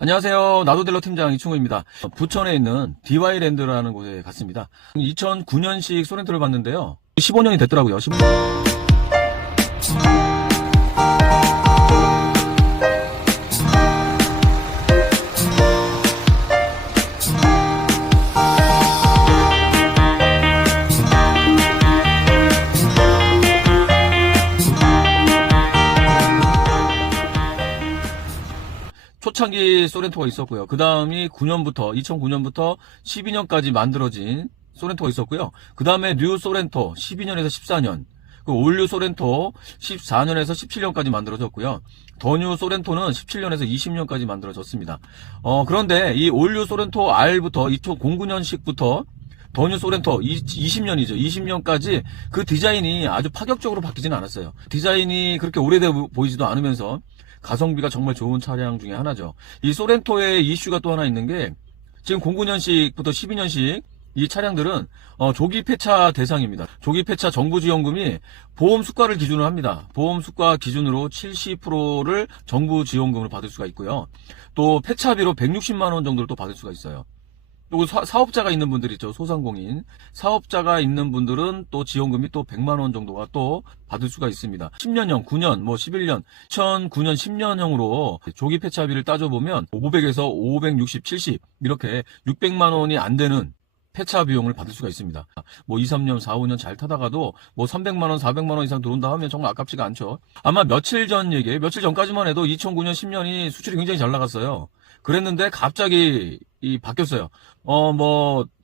안녕하세요. 나도딜러 팀장 이충우입니다. 부천에 있는 DY랜드라는 곳에 갔습니다. 2009년식 소렌토를 봤는데요. 15년이 됐더라고요. 15년. 초창기 소렌토가 있었고요. 그 다음이 2009년부터 12년까지 만들어진 소렌토가 있었고요. 그 다음에 뉴 소렌토 12년에서 14년, 그 올뉴 소렌토 14년에서 17년까지 만들어졌고요. 더 뉴 소렌토는 17년에서 20년까지 만들어졌습니다. 그런데 이 올뉴 소렌토 R부터 2009년식부터 더 뉴 소렌토 20년이죠. 20년까지 그 디자인이 아주 파격적으로 바뀌지는 않았어요. 디자인이 그렇게 오래돼 보이지도 않으면서 가성비가 정말 좋은 차량 중에 하나죠. 이 소렌토의 이슈가 또 하나 있는 게 지금 09년식부터 12년식 이 차량들은 조기 폐차 대상입니다. 조기 폐차 정부지원금이 보험 수가를 기준으로 합니다. 보험 수가 기준으로 70%를 정부 지원금을 받을 수가 있고요. 또 폐차비로 160만 원 정도를 또 받을 수가 있어요. 또 사업자가 있는 분들 있죠. 소상공인. 사업자가 있는 분들은 또 지원금이 또 100만 원 정도가 또 받을 수가 있습니다. 10년형, 9년, 11년, 2009년 10년형으로 조기 폐차비를 따져보면 500에서 560, 70 이렇게 600만 원이 안 되는 폐차 비용을 받을 수가 있습니다. 2, 3년, 4, 5년 잘 타다가도 300만 원, 400만 원 이상 들어온다 하면 정말 아깝지가 않죠. 아마 며칠 전까지만 해도 2009년, 10년이 수출이 굉장히 잘 나갔어요. 그랬는데 갑자기 바뀌었어요.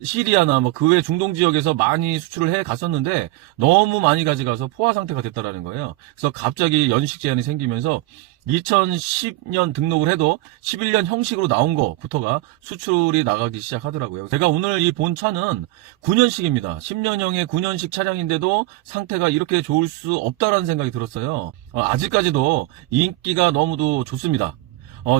시리아나 그 외 중동 지역에서 많이 수출을 해 갔었는데 너무 많이 가져가서 포화 상태가 됐다라는 거예요. 그래서 갑자기 연식 제한이 생기면서 2010년 등록을 해도 11년 형식으로 나온 거부터가 수출이 나가기 시작하더라고요. 제가 오늘 이 본 차는 9년식입니다. 10년형의 9년식 차량인데도 상태가 이렇게 좋을 수 없다라는 생각이 들었어요. 아직까지도 인기가 너무도 좋습니다.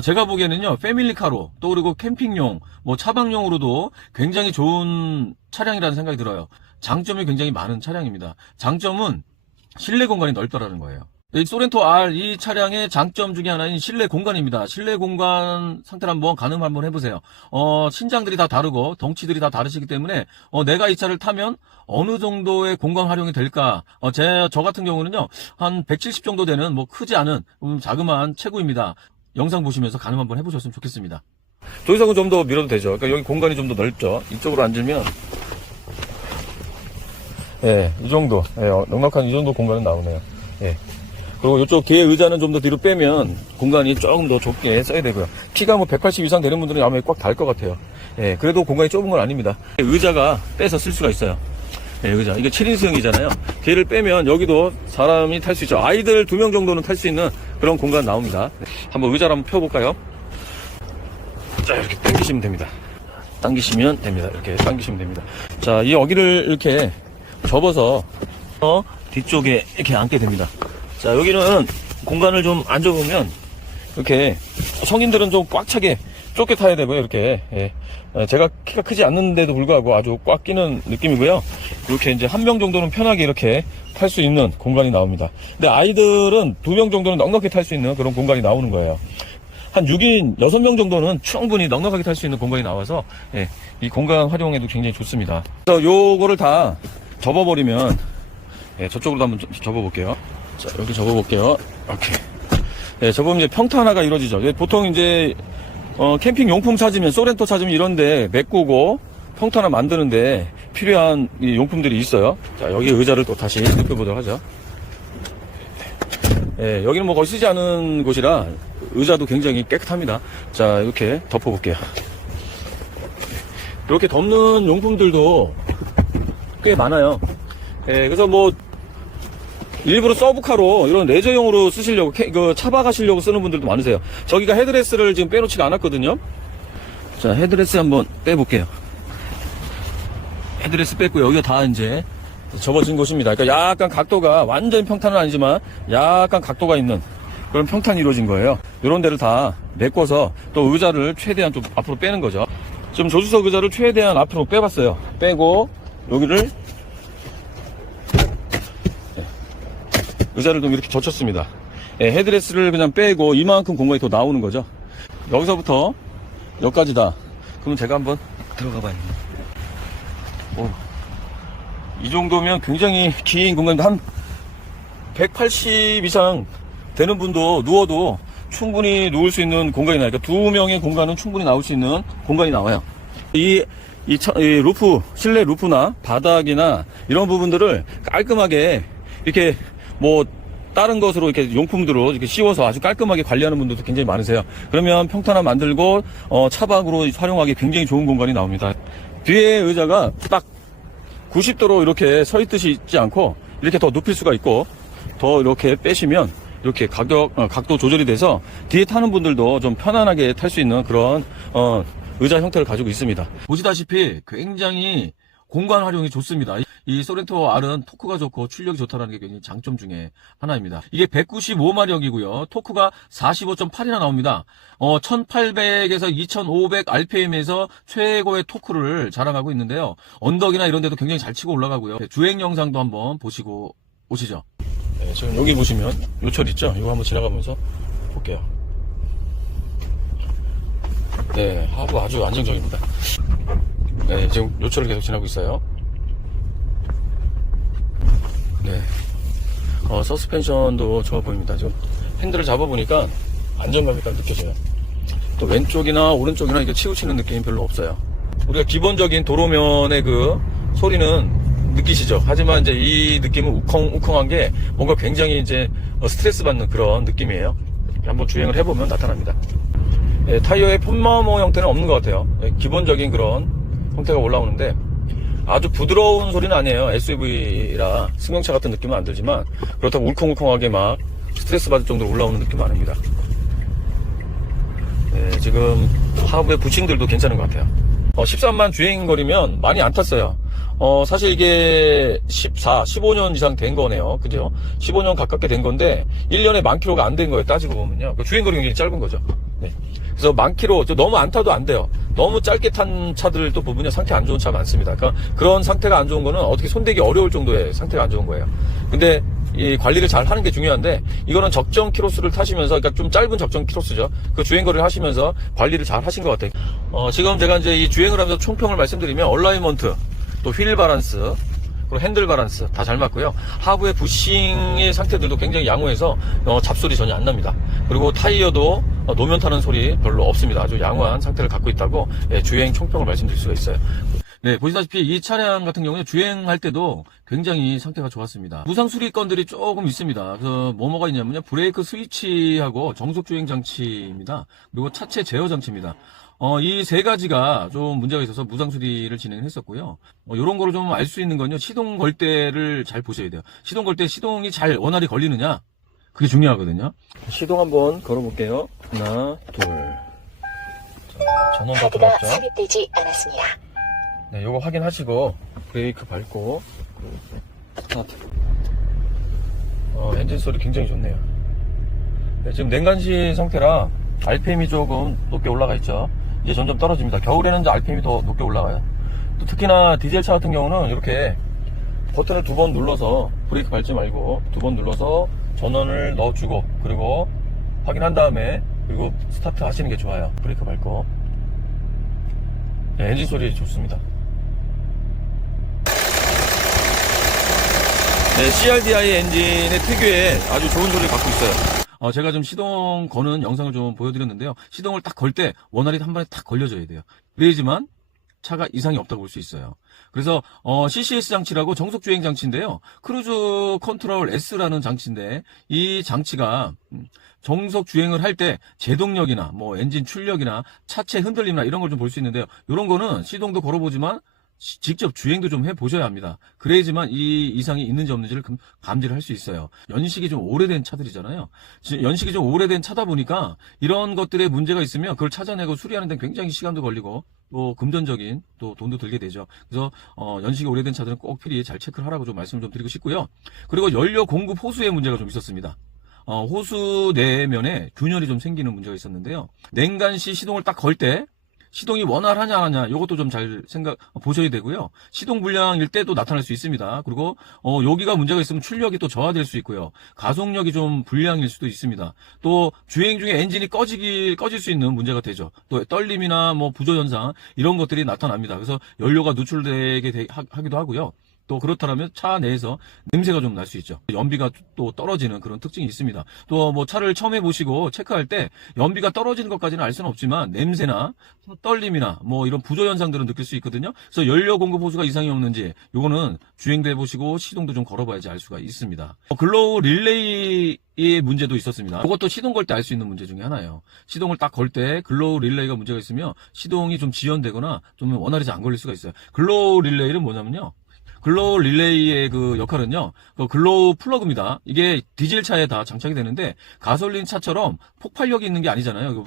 제가 보기에는요, 패밀리카로, 또 그리고 캠핑용, 차박용으로도 굉장히 좋은 차량이라는 생각이 들어요. 장점이 굉장히 많은 차량입니다. 장점은 실내 공간이 넓다라는 거예요. 이 소렌토 R 이 차량의 장점 중에 하나인 실내 공간입니다. 실내 공간 상태를 가늠 한번 해보세요. 신장들이 다 다르고 덩치들이 다 다르시기 때문에 내가 이 차를 타면 어느 정도의 공간 활용이 될까? 저 같은 경우는요, 한 170 정도 되는 크지 않은 자그마한 체구입니다. 영상 보시면서 가늠 한번 해보셨으면 좋겠습니다. 조이석은 좀 더 밀어도 되죠. 그러니까 여기 공간이 좀 더 넓죠. 이쪽으로 앉으면 이 정도, 넉넉한 이 정도 공간은 나오네요. 그리고 이쪽 뒤에 의자는 좀 더 뒤로 빼면 공간이 조금 더 좁게 써야 되고요. 키가 180 이상 되는 분들은 아마 꽉 달 것 같아요. 그래도 공간이 좁은 건 아닙니다. 의자가 빼서 쓸 수가 있어요. 의자. 이게 7인승이잖아요. 뒤를 빼면 여기도 사람이 탈 수 있죠. 아이들 2명 정도는 탈 수 있는 그런 공간 나옵니다. 한번 의자를 한번 펴볼까요? 자, 이렇게 당기시면 됩니다. 당기시면 됩니다. 이렇게 당기시면 됩니다. 자, 이 여기를 이렇게 접어서 뒤쪽에 이렇게 앉게 됩니다. 자, 여기는 공간을 좀 앉아보면 이렇게 성인들은 좀 꽉 차게 좁게 타야 되고요. 이렇게 제가 키가 크지 않는데도 불구하고 아주 꽉 끼는 느낌이고요. 이렇게 이제 한 명 정도는 편하게 이렇게 탈 수 있는 공간이 나옵니다. 근데 아이들은 2명 정도는 넉넉히 탈 수 있는 그런 공간이 나오는 거예요. 한 6인 6명 정도는 충분히 넉넉하게 탈 수 있는 공간이 나와서 이 공간 활용에도 굉장히 좋습니다. 그래서 요거를 다 접어버리면 저쪽으로 한번 접어볼게요. 자, 이렇게 접어볼게요. 이렇게 접으면 이제 평탄화가 이루어지죠. 보통 이제 캠핑 용품 찾으면, 소렌토 찾으면 이런데 메꾸고 평탄화 만드는데 필요한 이 용품들이 있어요. 자, 여기 의자를 또 다시 눕혀보도록 하죠. 여기는 거의 쓰지 않은 곳이라 의자도 굉장히 깨끗합니다. 자, 이렇게 덮어볼게요. 이렇게 덮는 용품들도 꽤 많아요. 그래서 일부러 서브카로 이런 레저용으로 쓰시려고 차박하시려고 쓰는 분들도 많으세요. 저기가 헤드레스를 지금 빼놓지가 않았거든요. 자, 헤드레스 한번 빼볼게요. 헤드레스 뺐고요. 여기가 다 이제 접어진 곳입니다. 그러니까 약간 각도가 완전히 평탄은 아니지만 약간 각도가 있는 그런 평탄이 이루어진 거예요. 이런 데를 다 메꿔서 또 의자를 최대한 좀 앞으로 빼는 거죠. 지금 조수석 의자를 최대한 앞으로 빼봤어요. 빼고 여기를 의자를 좀 이렇게 젖혔습니다. 헤드레스를 그냥 빼고 이만큼 공간이 더 나오는 거죠. 여기서부터 여기까지다. 그럼 제가 한번 들어가 봐요. 이 정도면 굉장히 긴 공간인데 한 180 이상 되는 분도 누워도 충분히 누울 수 있는 공간이 나요. 그러니까 2명의 공간은 충분히 나올 수 있는 공간이 나와요. 이 루프, 실내 루프나 바닥이나 이런 부분들을 깔끔하게 이렇게 뭐 다른 것으로 이렇게 용품들로 이렇게 씌워서 아주 깔끔하게 관리하는 분들도 굉장히 많으세요. 그러면 평탄화 만들고 차박으로 활용하기 굉장히 좋은 공간이 나옵니다. 뒤에 의자가 딱 90도로 이렇게 서 있지 않고 이렇게 더 눕힐 수가 있고 더 이렇게 빼시면 이렇게 각도 조절이 돼서 뒤에 타는 분들도 좀 편안하게 탈 수 있는 그런 의자 형태를 가지고 있습니다. 보시다시피 굉장히 공간 활용이 좋습니다. 이 소렌토 R은 토크가 좋고 출력이 좋다는 게 굉장히 장점 중에 하나입니다. 이게 195마력이고요. 토크가 45.8이나 나옵니다. 1800에서 2500 RPM에서 최고의 토크를 자랑하고 있는데요. 언덕이나 이런 데도 굉장히 잘 치고 올라가고요. 주행 영상도 한번 보시고 오시죠. 네, 지금 여기 보시면 요철 있죠? 이거 한번 지나가면서 볼게요. 네, 하부 아주 안정적입니다. 네, 지금 요철을 계속 지나고 있어요. 네, 서스펜션도 좋아 보입니다. 지금 핸들을 잡아보니까 안정감이 딱 느껴져요. 또 왼쪽이나 오른쪽이나 이게 치우치는 느낌이 별로 없어요. 우리가 기본적인 도로면의 그 소리는 느끼시죠? 하지만 이제 이 느낌은 우컹우컹한 게 뭔가 굉장히 이제 스트레스 받는 그런 느낌이에요. 한번 주행을 해보면 나타납니다. 네, 타이어의 폼마모 형태는 없는 것 같아요. 네, 기본적인 그런 형태가 올라오는데 아주 부드러운 소리는 아니에요. SUV라 승용차 같은 느낌은 안 들지만 그렇다고 울컹울컹하게 막 스트레스 받을 정도로 올라오는 느낌은 아닙니다. 네, 지금 하부의 부싱들도 괜찮은 것 같아요. 13만 주행거리면 많이 안 탔어요. 사실 이게 15년 이상 된 거네요. 그죠? 15년 가깝게 된 건데 1년에 10,000km가 안 된 거예요. 따지고 보면요. 주행거리 굉장히 짧은 거죠. 네. 그래서 10,000km, 너무 안 타도 안 돼요. 너무 짧게 탄 차들도 보면요. 상태 안 좋은 차 많습니다. 그러니까 그런 상태가 안 좋은 거는 어떻게 손대기 어려울 정도의 상태가 안 좋은 거예요. 근데 이 관리를 잘 하는 게 중요한데 이거는 적정 키로수를 타시면서, 그러니까 좀 짧은 적정 키로수죠. 그 주행거리를 하시면서 관리를 잘 하신 것 같아요. 지금 제가 이제 이 주행을 하면서 총평을 말씀드리면 얼라이먼트, 또 휠 바란스, 그리고 핸들 바란스 다 잘 맞고요. 하부의 부싱의 상태들도 굉장히 양호해서 잡소리 전혀 안 납니다. 그리고 타이어도 노면 타는 소리 별로 없습니다. 아주 양호한 상태를 갖고 있다고 주행 총평을 말씀드릴 수가 있어요. 네, 보시다시피 이 차량 같은 경우에 주행할 때도 굉장히 상태가 좋았습니다. 무상 수리건들이 조금 있습니다. 그래서 뭐가 있냐면요. 브레이크 스위치하고 정속 주행 장치입니다. 그리고 차체 제어 장치입니다. 이 세 가지가 좀 문제가 있어서 무상 수리를 진행했었고요. 이런 거를 좀 알 수 있는 건요. 시동 걸 때를 잘 보셔야 돼요. 시동 걸 때 시동이 잘 원활히 걸리느냐? 그게 중요하거든요. 시동 한번 걸어볼게요. 하나, 둘. 전원 다 들어왔죠? 삽입되지 않았습니다. 네, 요거 확인하시고 브레이크 밟고 스타트. 엔진 소리 굉장히 좋네요. 네, 지금 냉간시 상태라 RPM이 조금 높게 올라가 있죠. 이제 점점 떨어집니다. 겨울에는 이제 RPM이 더 높게 올라가요. 또 특히나 디젤 차 같은 경우는 이렇게 버튼을 2번 눌러서, 브레이크 밟지 말고 2번 눌러서 전원을 넣어주고, 그리고 확인한 다음에, 그리고 스타트 하시는 게 좋아요. 브레이크 밟고. 네, 엔진 소리 좋습니다. 네, CRDI 엔진의 특유의 아주 좋은 소리를 갖고 있어요. 제가 좀 시동 거는 영상을 좀 보여드렸는데요. 시동을 딱 걸 때 원활히 한 번에 딱 걸려줘야 돼요. 그래야지만 차가 이상이 없다고 볼 수 있어요. 그래서 CCS 장치라고 정속 주행 장치인데요. 크루즈 컨트롤 S라는 장치인데 이 장치가 정속 주행을 할 때 제동력이나 뭐 엔진 출력이나 차체 흔들림이나 이런 걸 좀 볼 수 있는데요. 이런 거는 시동도 걸어보지만 직접 주행도 좀 해보셔야 합니다. 그래야지만 이 이상이 있는지 없는지를 감지를 할 수 있어요. 연식이 좀 오래된 차들이잖아요. 연식이 좀 오래된 차다 보니까 이런 것들에 문제가 있으면 그걸 찾아내고 수리하는 데는 굉장히 시간도 걸리고 또 금전적인 또 돈도 들게 되죠. 그래서 연식이 오래된 차들은 꼭 필히 잘 체크를 하라고 좀 말씀을 좀 드리고 싶고요. 그리고 연료 공급 호수에 문제가 좀 있었습니다. 호수 내면에 균열이 좀 생기는 문제가 있었는데요. 냉간시 시동을 딱 걸 때 시동이 원활하냐 안 하냐 이것도 좀 잘 보셔야 되고요. 시동 불량일 때도 나타날 수 있습니다. 그리고 여기가 문제가 있으면 출력이 또 저하될 수 있고요. 가속력이 좀 불량일 수도 있습니다. 또 주행 중에 엔진이 꺼질 수 있는 문제가 되죠. 또 떨림이나 뭐 부조 현상 이런 것들이 나타납니다. 그래서 연료가 누출되게 하기도 하고요. 또 그렇다면 차 내에서 냄새가 좀 날 수 있죠. 연비가 또 떨어지는 그런 특징이 있습니다. 또 뭐 차를 처음 해보시고 체크할 때 연비가 떨어지는 것까지는 알 수는 없지만 냄새나 떨림이나 뭐 이런 부조 현상들은 느낄 수 있거든요. 그래서 연료 공급 호수가 이상이 없는지 요거는 주행도 해보시고 시동도 좀 걸어봐야지 알 수가 있습니다. 글로우 릴레이의 문제도 있었습니다. 이것도 시동 걸 때 알 수 있는 문제 중에 하나예요. 시동을 딱 걸 때 글로우 릴레이가 문제가 있으면 시동이 좀 지연되거나 좀 원활하지 안 걸릴 수가 있어요. 글로우 릴레이는 뭐냐면요. 글로우 릴레이의 그 역할은요, 그 글로우 플러그입니다. 이게 디젤 차에 다 장착이 되는데, 가솔린 차처럼 폭발력이 있는 게 아니잖아요.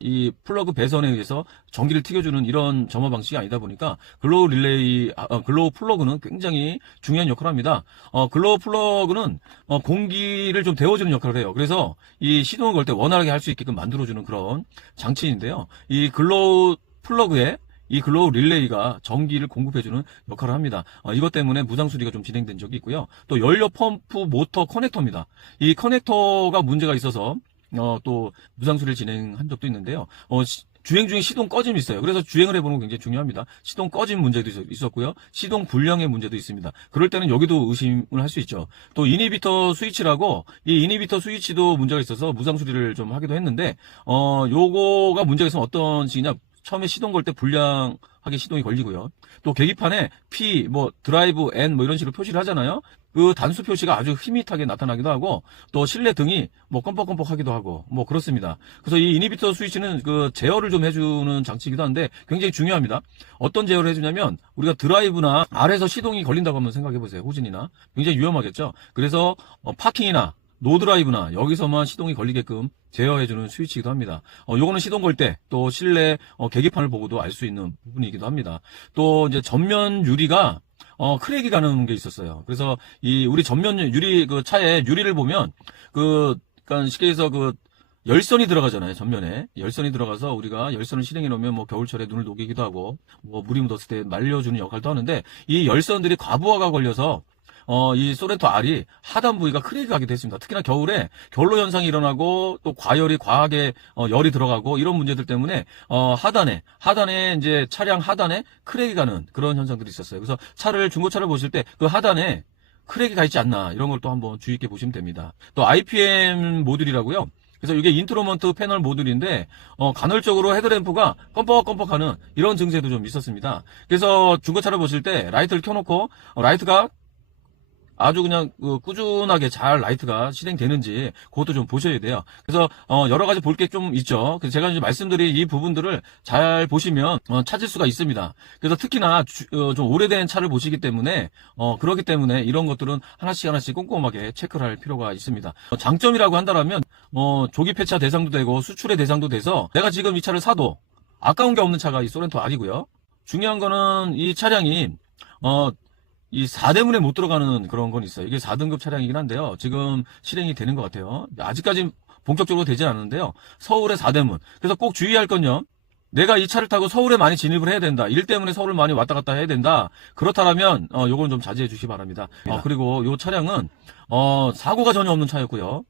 이 플러그 배선에 의해서 전기를 튀겨주는 이런 점화 방식이 아니다 보니까, 글로우 플러그는 굉장히 중요한 역할을 합니다. 글로우 플러그는, 공기를 좀 데워주는 역할을 해요. 그래서 이 시동을 걸 때 원활하게 할 수 있게끔 만들어주는 그런 장치인데요. 이 글로우 플러그에 이 글로우 릴레이가 전기를 공급해주는 역할을 합니다. 이것 때문에 무상 수리가 좀 진행된 적이 있고요. 또 연료 펌프 모터 커넥터입니다. 이 커넥터가 문제가 있어서 또 무상 수리를 진행한 적도 있는데요. 주행 중에 시동 꺼짐이 있어요. 그래서 주행을 해보는 거 굉장히 중요합니다. 시동 꺼짐 문제도 있었고요. 시동 불량의 문제도 있습니다. 그럴 때는 여기도 의심을 할 수 있죠. 또 이니비터 스위치라고, 이 이니비터 스위치도 문제가 있어서 무상 수리를 좀 하기도 했는데, 요거가 문제가 있으면 어떤 식이냐, 처음에 시동 걸 때 불량하게 시동이 걸리고요. 또 계기판에 P, 드라이브, N 이런 식으로 표시를 하잖아요. 그 단수 표시가 아주 희밋하게 나타나기도 하고, 또 실내 등이 껌뻑껌뻑 하기도 하고, 그렇습니다. 그래서 이 이니비터 스위치는 그 제어를 좀 해주는 장치이기도 한데 굉장히 중요합니다. 어떤 제어를 해주냐면, 우리가 드라이브나 R에서 시동이 걸린다고 한번 생각해 보세요. 호진이나. 굉장히 위험하겠죠. 그래서 파킹이나 노드라이브나 여기서만 시동이 걸리게끔 제어해주는 스위치이기도 합니다. 요거는 시동 걸 때 또 실내 계기판을 보고도 알 수 있는 부분이기도 합니다. 또 이제 전면 유리가 크랙이 가는 게 있었어요. 그래서 우리 전면 유리 그 차에 유리를 보면 그러니까 쉽게 해서 열선이 들어가잖아요. 전면에 열선이 들어가서 우리가 열선을 실행해 놓으면 겨울철에 눈을 녹이기도 하고 물이 묻었을 때 말려주는 역할도 하는데, 이 열선들이 과부하가 걸려서 이 소렌토 R이 하단 부위가 크랙이 가게 됐습니다. 특히나 겨울에 결로 현상이 일어나고 또 과하게 열이 들어가고 이런 문제들 때문에 하단에 이제 차량 하단에 크랙이 가는 그런 현상들이 있었어요. 그래서 중고차를 보실 때 그 하단에 크랙이 가 있지 않나 이런 걸 또 한번 주의 있게 보시면 됩니다. 또 IPM 모듈이라고요. 그래서 이게 인트루먼트 패널 모듈인데 간헐적으로 헤드램프가 껌뻑껌뻑하는 이런 증세도 좀 있었습니다. 그래서 중고차를 보실 때 라이트를 켜놓고 라이트가 아주 그냥 꾸준하게 잘 라이트가 실행되는지 그것도 좀 보셔야 돼요. 그래서 여러 가지 볼 게 좀 있죠. 그래서 제가 이제 말씀드린 이 부분들을 잘 보시면 찾을 수가 있습니다. 그래서 특히나 좀 오래된 차를 보시기 때문에 그렇기 때문에 이런 것들은 하나씩 꼼꼼하게 체크를 할 필요가 있습니다. 장점이라고 한다면 조기 폐차 대상도 되고 수출의 대상도 돼서 내가 지금 이 차를 사도 아까운 게 없는 차가 이 소렌토 R이고요. 중요한 거는 이 차량이 이 4대문에 못 들어가는 그런 건 있어요. 이게 4등급 차량이긴 한데요. 지금 실행이 되는 것 같아요. 아직까지 본격적으로 되진 않는데요. 서울의 4대문. 그래서 꼭 주의할 건요. 내가 이 차를 타고 서울에 많이 진입을 해야 된다. 일 때문에 서울을 많이 왔다 갔다 해야 된다. 그렇다면 요건 좀 자제해 주시기 바랍니다. 그리고 요 차량은 사고가 전혀 없는 차였고요.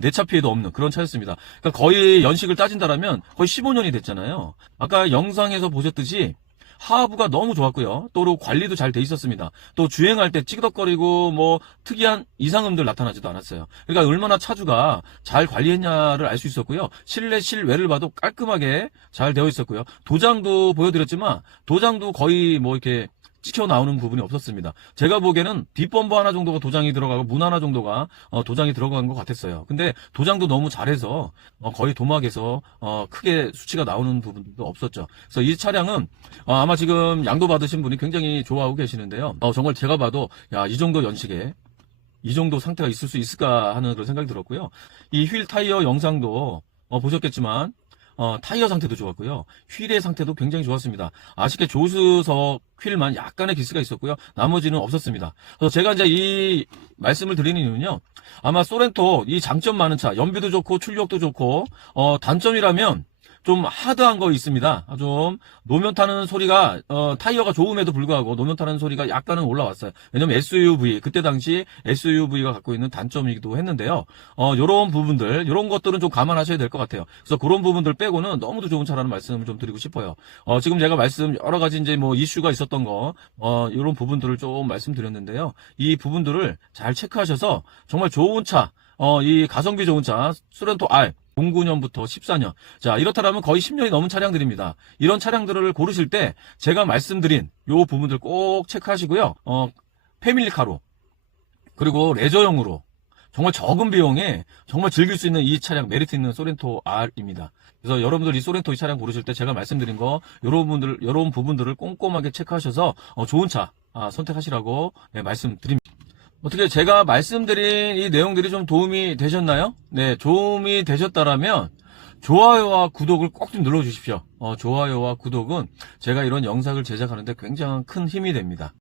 내차 피해도 없는 그런 차였습니다. 그러니까 거의 연식을 따진다라면 거의 15년이 됐잖아요. 아까 영상에서 보셨듯이 하부가 너무 좋았고요. 또 관리도 잘 돼 있었습니다. 또 주행할 때 찌그덕거리고 특이한 이상음들 나타나지도 않았어요. 그러니까 얼마나 차주가 잘 관리했냐를 알 수 있었고요. 실내 실외를 봐도 깔끔하게 잘 되어 있었고요. 도장도 보여드렸지만 도장도 거의 이렇게 찍혀 나오는 부분이 없었습니다. 제가 보기에는 뒷범버 하나 정도가 도장이 들어가고 문 하나 정도가 도장이 들어간 것 같았어요. 근데 도장도 너무 잘해서 거의 도막에서 크게 수치가 나오는 부분도 없었죠. 그래서 이 차량은 아마 지금 양도 받으신 분이 굉장히 좋아하고 계시는데요. 정말 제가 봐도 이 정도 연식에 이 정도 상태가 있을 수 있을까 하는 그런 생각이 들었고요. 이 휠 타이어 영상도 보셨겠지만 타이어 상태도 좋았고요. 휠의 상태도 굉장히 좋았습니다. 아쉽게 조수석 휠만 약간의 기스가 있었고요. 나머지는 없었습니다. 그래서 제가 이제 이 말씀을 드리는 이유는요. 아마 소렌토 이 장점 많은 차, 연비도 좋고 출력도 좋고 단점이라면 좀 하드한 거 있습니다. 좀 노면 타는 소리가 타이어가 좋음에도 불구하고 노면 타는 소리가 약간은 올라왔어요. 왜냐면 SUV 그때 당시 SUV가 갖고 있는 단점이기도 했는데요. 요런 부분들 요런 것들은 좀 감안하셔야 될 것 같아요. 그래서 그런 부분들 빼고는 너무도 좋은 차라는 말씀을 좀 드리고 싶어요. 지금 제가 여러 가지 이제 뭐 이슈가 있었던 거 요런 부분들을 좀 말씀드렸는데요. 이 부분들을 잘 체크하셔서 정말 좋은 차 이 가성비 좋은 차 소렌토 R 09년부터 14년. 자, 이렇다면 거의 10년이 넘은 차량들입니다. 이런 차량들을 고르실 때 제가 말씀드린 요 부분들 꼭 체크하시고요. 패밀리카로 그리고 레저용으로 정말 적은 비용에 정말 즐길 수 있는 이 차량 메리트 있는 소렌토 R입니다. 그래서 여러분들 이 소렌토 이 차량 고르실 때 제가 말씀드린 거 요런 부분들을 꼼꼼하게 체크하셔서 좋은 차 선택하시라고 말씀드립니다. 어떻게 제가 말씀드린 이 내용들이 좀 도움이 되셨나요? 네, 도움이 되셨다라면 좋아요와 구독을 꼭 좀 눌러주십시오. 좋아요와 구독은 제가 이런 영상을 제작하는데 굉장히 큰 힘이 됩니다.